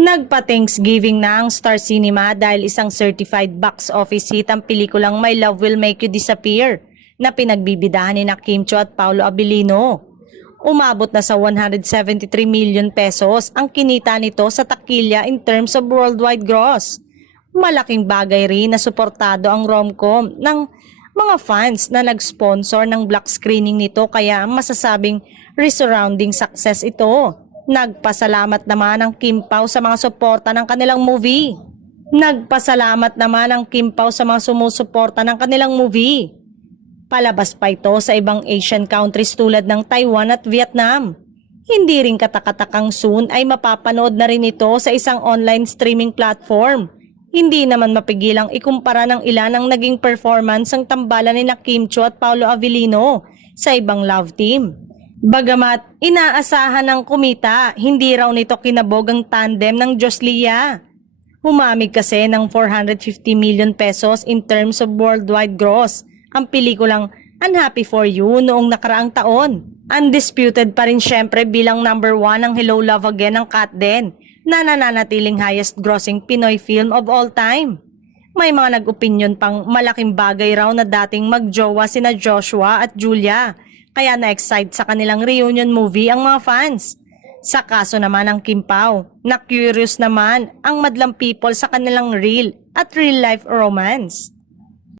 Nagpa-Thanksgiving na ang Star Cinema dahil isang certified box office hit ang pelikulang My Love Will Make You Disappear na pinagbibidahan ni Kim Chiu at Paolo Abilino. Umabot na sa 173 million pesos ang kinita nito sa takilya in terms of worldwide gross. Malaking bagay rin na suportado ang romcom ng mga fans na nag-sponsor ng black screening nito kaya masasabing resounding success ito. Nagpasalamat naman ang Kim Pao sa mga suporta ng kanilang movie. Palabas pa ito sa ibang Asian countries tulad ng Taiwan at Vietnam. Hindi rin katakatakang soon ay mapapanood na rin ito sa isang online streaming platform. Hindi naman mapigilang ikumpara ng ilan ang naging performance ang tambalan ni Kim Chiu at Paolo Abilino sa ibang love team. Bagamat inaasahan ng kumita, hindi raw nito kinabog ang tandem ng Joslia. Humamig kasi ng 450 million pesos in terms of worldwide gross ang pelikulang Unhappy for You noong nakaraang taon. Undisputed pa rin syempre bilang number 1 ang Hello Love Again ng Kat Den na nananatiling highest grossing Pinoy film of all time. May mga nag-opinyon pang malaking bagay raw na dating magjowa sina Joshua at Julia. Kaya na-excite sa kanilang reunion movie ang mga fans. Sa kaso naman ng Kim Pao, na-curious naman ang madlang people sa kanilang real at real life romance.